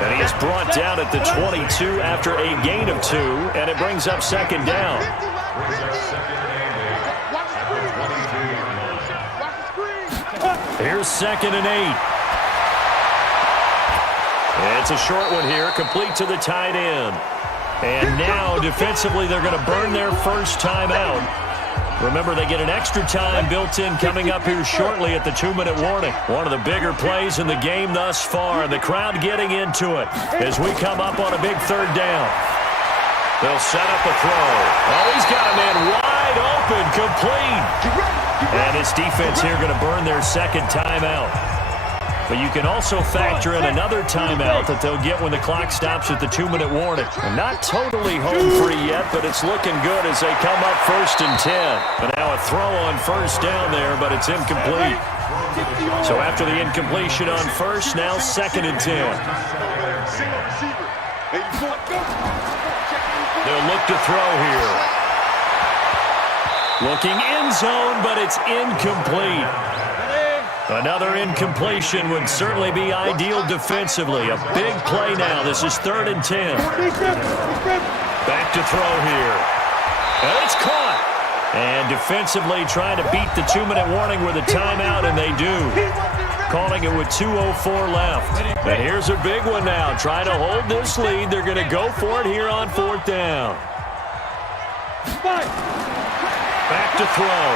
And he is brought down at the 22 after a gain of 2, and it brings up 2nd down. Here's 2nd and 8. It's a short one here, complete to the tight end. And now, defensively, they're going to burn their first time out. Remember, they get an extra time built in coming up here shortly at the 2-minute warning. One of the bigger plays in the game thus far. The crowd getting into it as we come up on a big 3rd down. They'll set up a throw. Oh, he's got a man wide open, complete. And his defense here going to burn their 2nd timeout. But you can also factor in another timeout that they'll get when the clock stops at the 2-minute warning. And not totally home free yet, but it's looking good as they come up 1st and 10. And now a throw on 1st down there, but it's incomplete. So after the incompletion on 1st, now 2nd and 10. They'll look to throw here. Looking end zone, but it's incomplete. Another incompletion would certainly be ideal defensively. A big play now. This is 3rd and 10. Back to throw here. And it's caught. And defensively trying to beat the 2-minute warning with a timeout, and they do. Calling it with 2:04 left. And here's a big one now. Trying to hold this lead. They're going to go for it here on 4th down. Back to throw.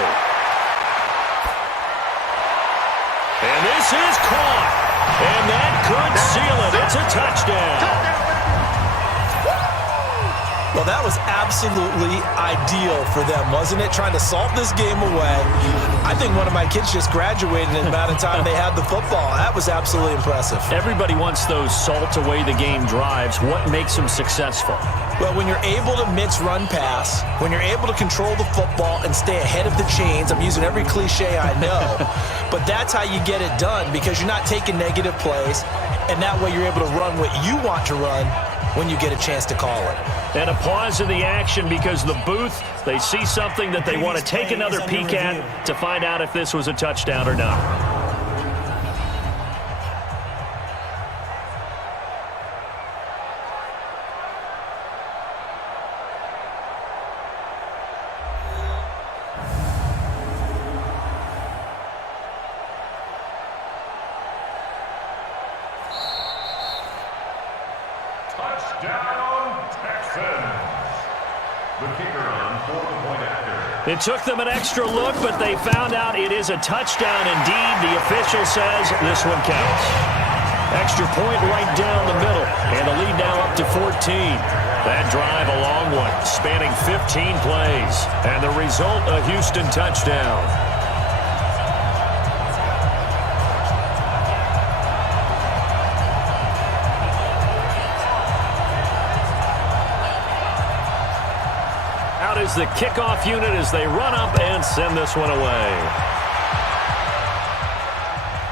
And this is caught. And that could seal it. It's a touchdown. Well, that was absolutely ideal for them, wasn't it? Trying to salt this game away. I think one of my kids just graduated in the amount of time they had the football. That was absolutely impressive. Everybody wants those salt away the game drives. What makes them successful? Well, when you're able to mix run pass, when you're able to control the football and stay ahead of the chains, I'm using every cliche I know, but that's how you get it done because you're not taking negative plays, and that way you're able to run what you want to run when you get a chance to call it. And a pause in the action because the booth, they see something that they want to take another peek at to find out if this was a touchdown or not. It took them an extra look, but they found out it is a touchdown indeed. The official says this one counts. Extra point right down the middle, and the lead now up to 14. That drive a long one, spanning 15 plays, and the result a Houston touchdown. Is the kickoff unit as they run up and send this one away.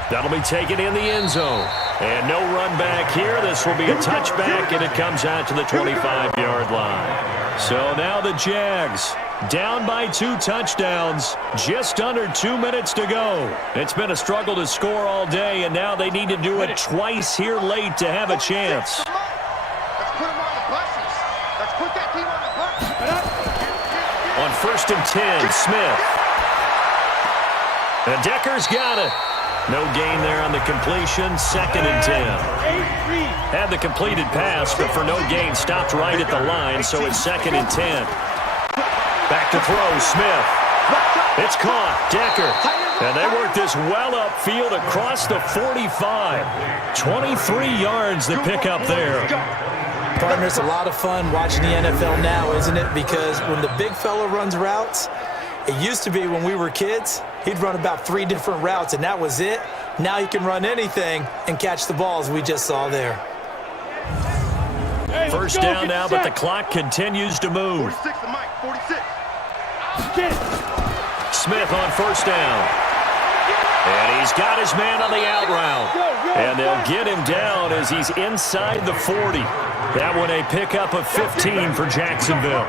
That'll be taken in the end zone. And no run back here. This will be a touchback, and it comes out to the 25-yard line. So now the Jags down by 2 touchdowns. Just under 2 minutes to go. It's been a struggle to score all day, and now they need to do it twice here late to have a chance. Let's put them on the buses. Let's put that team on the bus. On 1st and 10, Smith. And Decker's got it. No gain there on the completion. 2nd and 10. Had the completed pass, but for no gain, stopped right at the line, so it's 2nd and 10. Back to throw, Smith. It's caught, Decker. And they work this well upfield across the 45. 23 yards to pick up there. Partner, it's a lot of fun watching the NFL now, isn't it? Because when the big fella runs routes, it used to be when we were kids, he'd run about 3 different routes, and that was it. Now he can run anything and catch the balls we just saw there. First down now, but the clock continues to move. 46 to Mike, 46. Smith on 1st down. And he's got his man on the out route. And they'll get him down as he's inside the 40. That one a pickup of 15 for Jacksonville.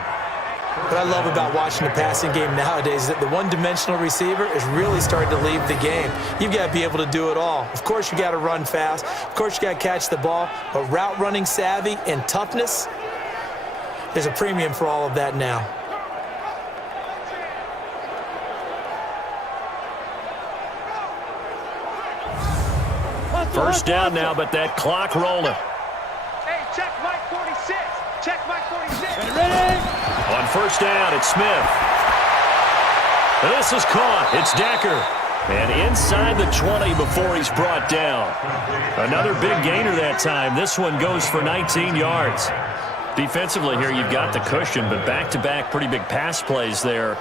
What I love about watching the passing game nowadays is that the one-dimensional receiver is really starting to leave the game. You've got to be able to do it all. Of course, you got to run fast. Of course, you got to catch the ball. But route running savvy and toughness, there's a premium for all of that now. First down now, but that clock rolling. Hey, check Mike 46. Check Mike 46. Ready? On 1st down, it's Smith. This is caught. It's Decker. And inside the 20 before he's brought down. Another big gainer that time. This one goes for 19 yards. Defensively here, you've got the cushion, but back-to-back pretty big pass plays there.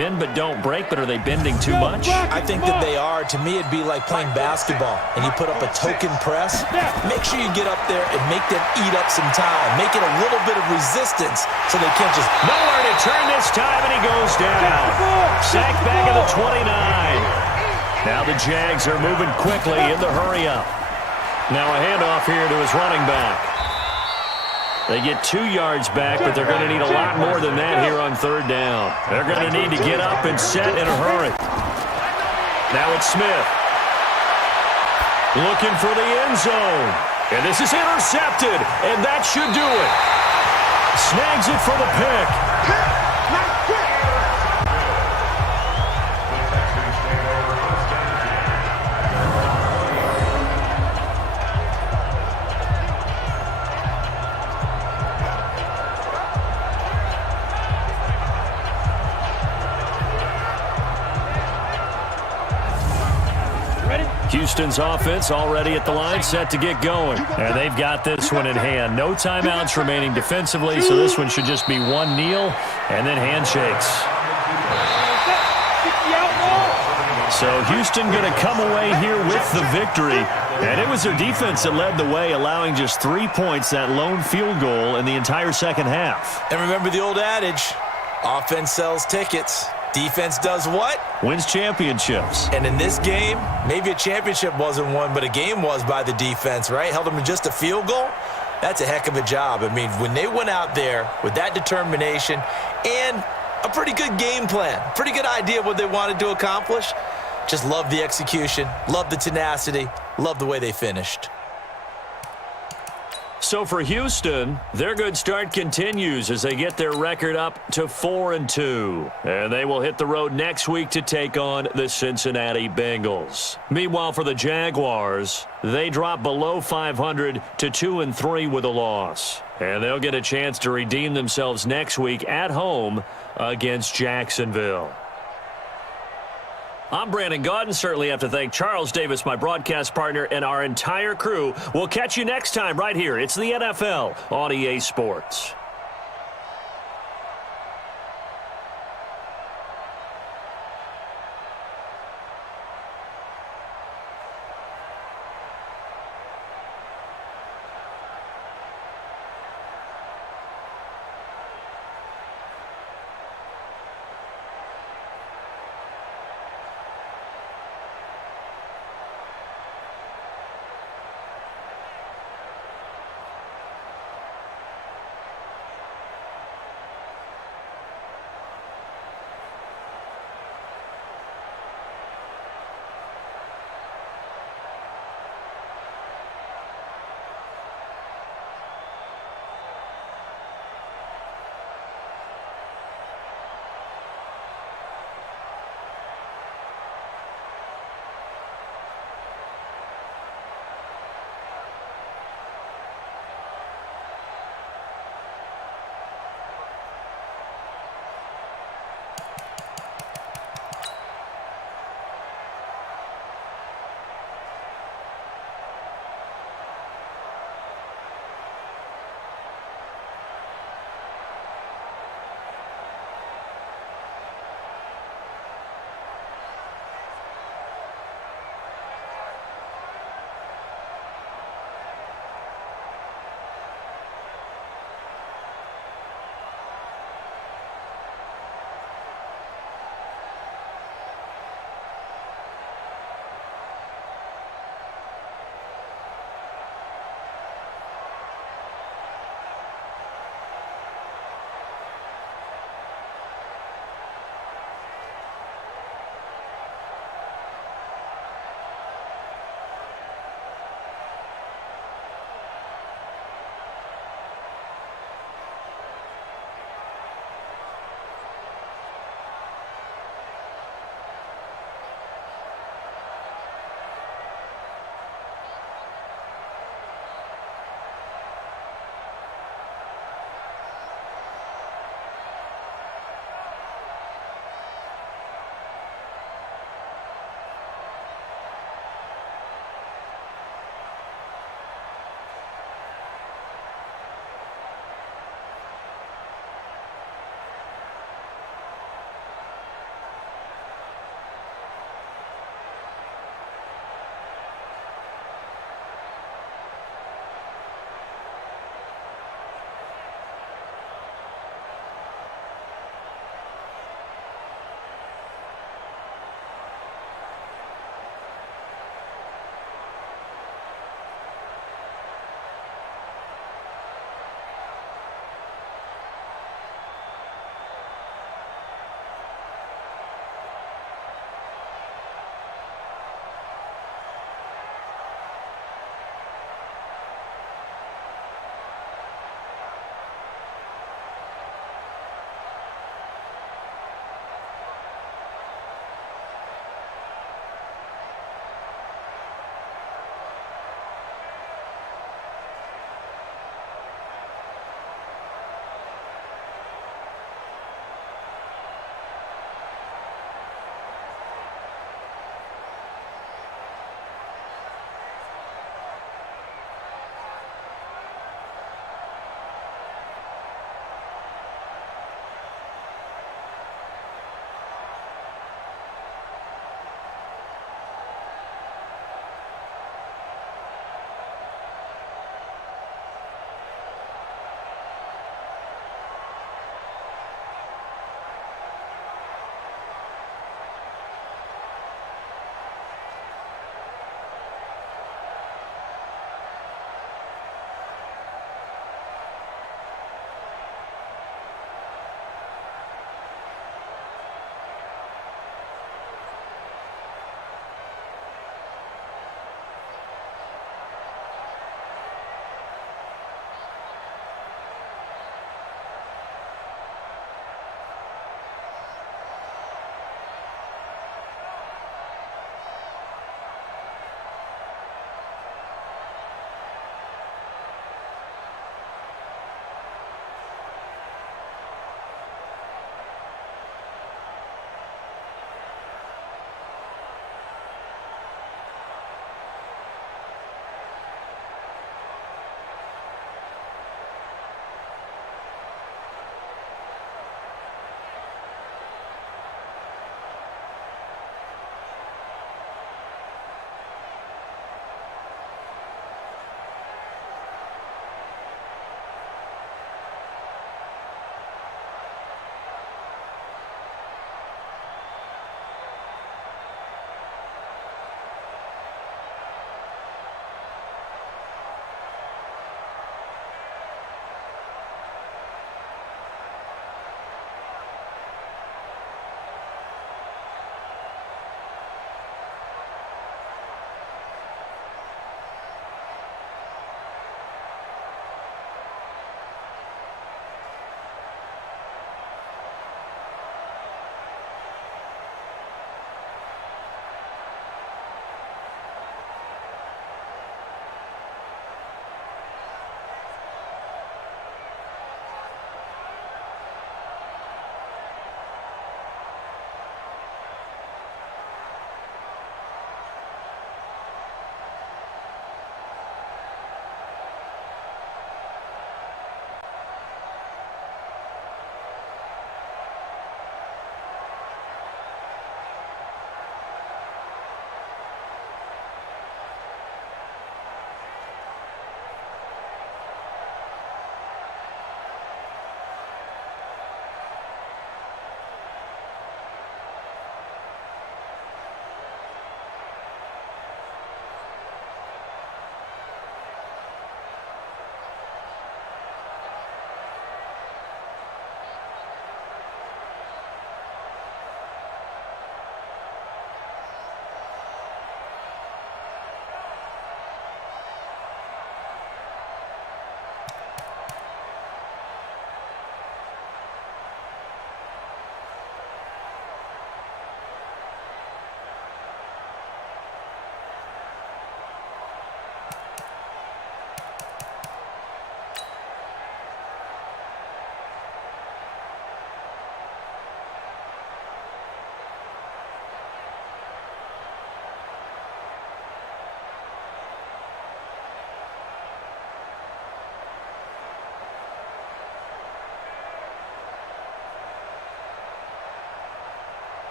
Bend but don't break, but are they bending too much? I think that they are. To me, it'd be like playing basketball, and you put up a token press. Make sure you get up there and make them eat up some time. Make it a little bit of resistance so they can't just... Nowhere to turn this time, and he goes down. Sack back at the 29. Now the Jags are moving quickly in the hurry-up. Now a handoff here to his running back. They get 2 yards back, but they're going to need a lot more than that here on third down. They're going to need to get up and set in a hurry. Now it's Smith. Looking for the end zone. And this is intercepted, and that should do it. Snags it for the pick. Houston's offense already at the line, set to get going. And they've got this one in hand. No timeouts remaining defensively, so this one should just be one kneel and then handshakes. So Houston going to come away here with the victory. And it was their defense that led the way, allowing just 3 points, that lone field goal in the entire second half. And remember the old adage, offense sells tickets. Defense does what? Wins championships. And in this game, maybe a championship wasn't won, but a game was by the defense, right? Held them to just a field goal. That's a heck of a job. I mean, when they went out there with that determination and a pretty good game plan, pretty good idea what they wanted to accomplish, just love the execution, love the tenacity, love the way they finished. So for Houston, their good start continues as they get their record up to 4-2. And they will hit the road next week to take on the Cincinnati Bengals. Meanwhile, for the Jaguars, they drop below 500 to 2-3 with a loss. And they'll get a chance to redeem themselves next week at home against Jacksonville. I'm Brandon Gaudin. Certainly have to thank Charles Davis, my broadcast partner, and our entire crew. We'll catch you next time right here. It's the NFL on EA Sports.